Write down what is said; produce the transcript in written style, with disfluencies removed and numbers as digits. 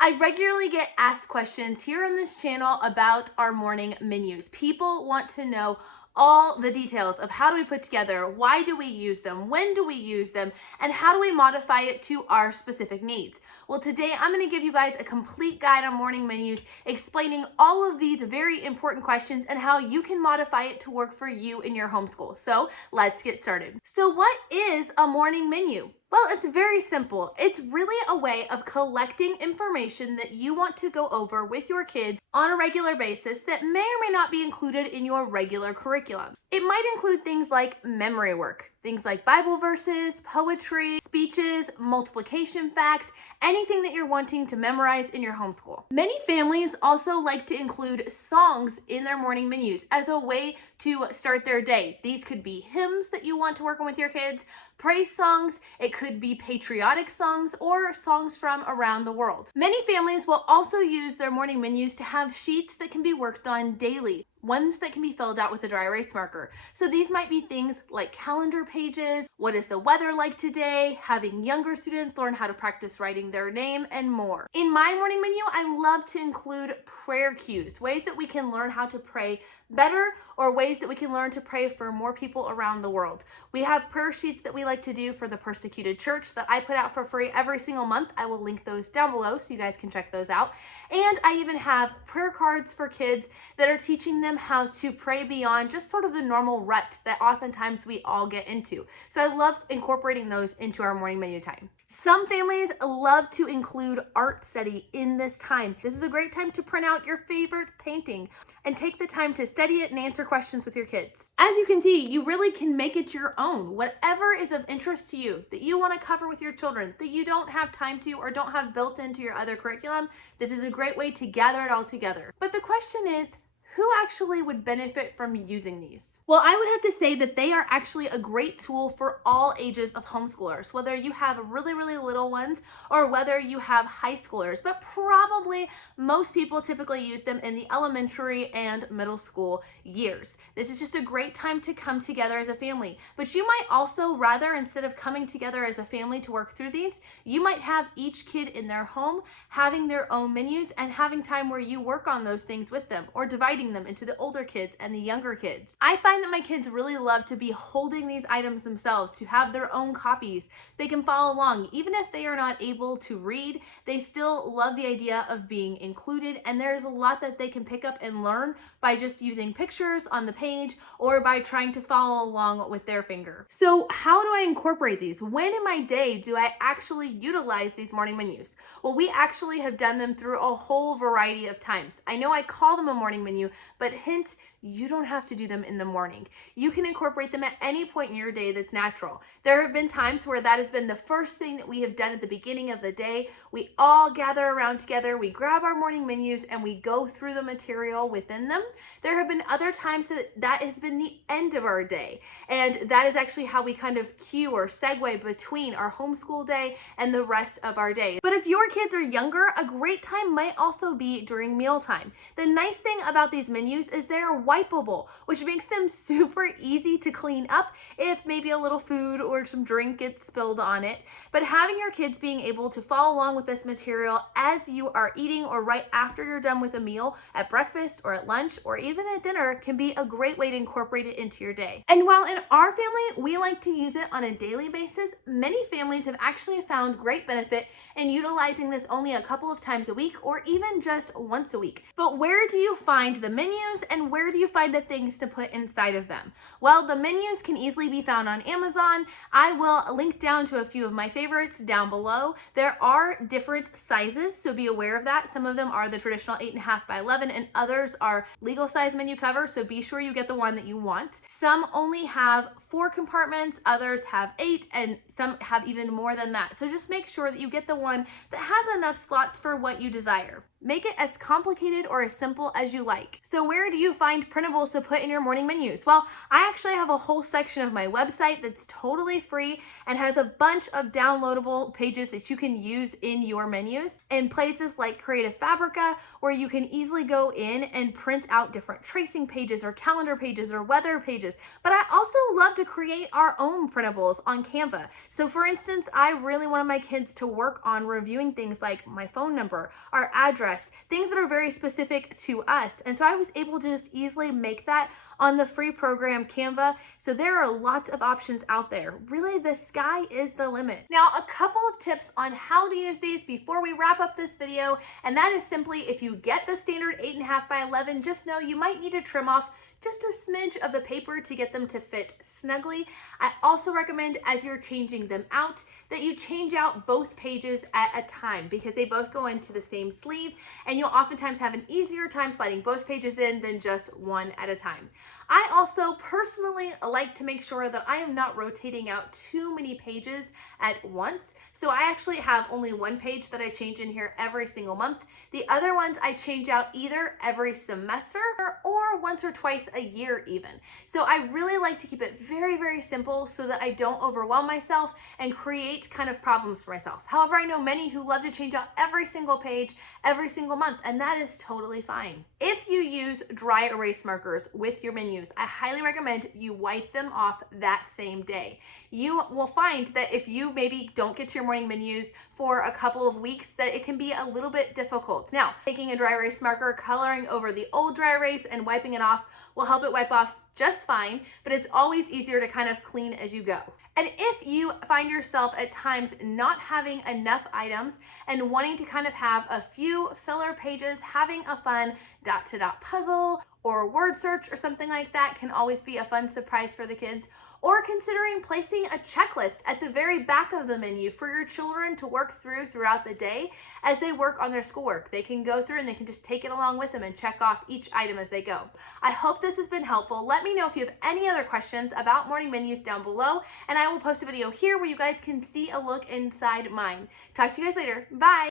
I regularly get asked questions here on this channel about our morning menus. People want to know all the details of how do we put together, why do we use them, when do we use them, and how do we modify it to our specific needs. Well, today I'm going to give you guys a complete guide on morning menus, explaining all of these very important questions and how you can modify it to work for you in your homeschool. So let's get started. So what is a morning menu? Well, it's very simple. It's really a way of collecting information that you want to go over with your kids on a regular basis that may or may not be included in your regular curriculum. It might include things like memory work, things like Bible verses, poetry, speeches, multiplication facts, anything that you're wanting to memorize in your homeschool. Many families also like to include songs in their morning menus as a way to start their day. These could be hymns that you want to work on with your kids, praise songs, it could be patriotic songs, or songs from around the world. Many families will also use their morning menus to have sheets that can be worked on daily, ones that can be filled out with a dry erase marker. So these might be things like calendar pages, what is the weather like today, having younger students learn how to practice writing their name, and more. In my morning menu, I love to include prayer cues, ways that we can learn how to pray better, or ways that we can learn to pray for more people around the world. We have prayer sheets that we like to do for the persecuted church that I put out for free every single month. I will link those down below so you guys can check those out. And I even have prayer cards for kids that are teaching them how to pray beyond just sort of the normal rut that oftentimes we all get into. So I love incorporating those into our morning menu time. Some families love to include art study in this time. This is a great time to print out your favorite painting and take the time to study it and answer questions with your kids. As you can see, you really can make it your own. Whatever is of interest to you, that you want to cover with your children, that you don't have time to or don't have built into your other curriculum, this is a great way to gather it all together. But the question is, who actually would benefit from using these? Well, I would have to say that they are actually a great tool for all ages of homeschoolers, whether you have really, really little ones or whether you have high schoolers, but probably most people typically use them in the elementary and middle school years. This is just a great time to come together as a family, but you might also rather, instead of coming together as a family to work through these, you might have each kid in their home having their own menus and having time where you work on those things with them or dividing them into the older kids and the younger kids. I find that my kids really love to be holding these items themselves, to have their own copies. They can follow along. Even if they are not able to read, they still love the idea of being included, and there's a lot that they can pick up and learn by just using pictures on the page or by trying to follow along with their finger. So how do I incorporate these? When in my day do I actually utilize these morning menus? Well, we actually have done them through a whole variety of times. I know I call them a morning menu, but hint, you don't have to do them in the morning. You can incorporate them at any point in your day that's natural. There have been times where that has been the first thing that we have done at the beginning of the day. We all gather around together, we grab our morning menus, and we go through the material within them. There have been other times that has been the end of our day, and that is actually how we kind of cue or segue between our homeschool day and the rest of our day. But if your kids are younger, a great time might also be during mealtime. The nice thing about these menus is they're wipeable, which makes them super easy to clean up if maybe a little food or some drink gets spilled on it. But having your kids being able to follow along with this material as you are eating or right after you're done with a meal at breakfast or at lunch or even at dinner can be a great way to incorporate it into your day. And while in our family we like to use it on a daily basis, many families have actually found great benefit in utilizing this only a couple of times a week or even just once a week. But where do you find the menus and where do you find the things to put inside of them? Well, the menus can easily be found on Amazon. I will link down to a few of my favorites down below. There are different sizes, so be aware of that. Some of them are the traditional 8.5 by 11 and others are legal size menu cover, so be sure you get the one that you want. Some only have 4 compartments, others have 8, and some have even more than that. So just make sure that you get the one that has enough slots for what you desire. Make it as complicated or as simple as you like. So where do you find printables to put in your morning menus? Well, I actually have a whole section of my website that's totally free and has a bunch of downloadable pages that you can use in your menus, in places like Creative Fabrica, where you can easily go in and print out different tracing pages or calendar pages or weather pages. But I also love to create our own printables on Canva. So for instance, I really wanted my kids to work on reviewing things like my phone number, our address, things that are very specific to us. And so I was able to just easily make that on the free program Canva. So there are lots of options out there. Really, the sky is the limit. Now, a couple of tips on how to use these before we wrap up this video, and that is simply if you get the standard 8.5 by 11, just know you might need to trim off just a smidge of the paper to get them to fit snugly. I also recommend as you're changing them out that you change out both pages at a time because they both go into the same sleeve and you'll oftentimes have an easier time sliding both pages in than just one at a time. I also personally like to make sure that I am not rotating out too many pages at once. So I actually have only one page that I change in here every single month. The other ones I change out either every semester or once or twice a year even. So I really like to keep it very, very simple so that I don't overwhelm myself and create kind of problems for myself. However, I know many who love to change out every single page every single month, and that is totally fine. If you use dry erase markers with your menus, I highly recommend you wipe them off that same day. You will find that if you maybe don't get to your morning menus for a couple of weeks, that it can be a little bit difficult. Now, taking a dry erase marker, coloring over the old dry erase and wiping it off will help it wipe off just fine, but it's always easier to kind of clean as you go. And if you find yourself at times not having enough items and wanting to kind of have a few filler pages, having a fun dot-to-dot puzzle or word search or something like that can always be a fun surprise for the kids. Or considering placing a checklist at the very back of the menu for your children to work throughout the day as they work on their schoolwork. They can go through and they can just take it along with them and check off each item as they go. I hope this has been helpful. Let me know if you have any other questions about morning menus down below, and I will post a video here where you guys can see a look inside mine. Talk to you guys later. Bye.